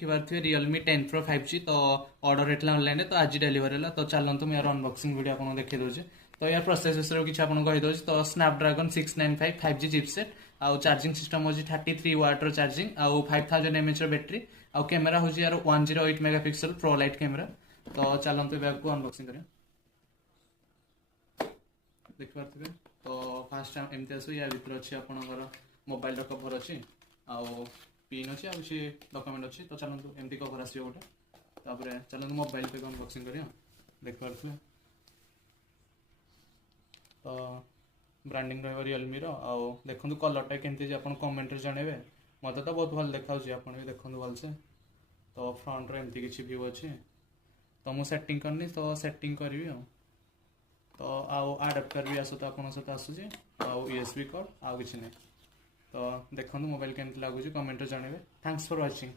देखिए Realme 10 Pro 5G तो order होता ऑनलाइन तो आज डेलीवर है तो चलते मुझे अनबॉक्सिंग वीडियो आपको देखी दूसरे तो यार प्रोसेस विषय किसी आपको कहीदे तो स्नैपड्रैगन 695 5G चिपसेट आउ चार्जिंग सिस्टम हो 33 वाटर चार्जिंग आउ 5000 mAh बैटरी आउ कैमेरा हो यार 108 मेगापिक्सल प्रो लाइट कैमेरा तो चलते आपको अनबॉक्सिंग करें देखिए तो फास्ट एमती आस या भर अच्छे आपंकर मोबाइल कभर अच्छी आउ पिन अच्छी आउ किसी डॉक्यूमेंट अच्छी तो चलते एमती कभर आस गोटे तापर चलते मोबाइल पे अनबॉक्सिंग करें देखिए तो ब्रांडिंग रहा रियलमी आउ देखो कलरटा केमती आप कमेंट जनइबे मत तो बहुत भल देखा आप भी देखो भलसे तो फ्रंट एमती किसी व्यू अच्छे तो मुझे सेटिंग करनी तो सेटिंग करी तो आउ आडाप्टर भी आसो तो आप सहित आसूसी आउ USB कोड आउ किसी नहीं तो देखो मोबाइल केमती लगुच कमेंट जनइबे थैंक्स फॉर वाचिंग।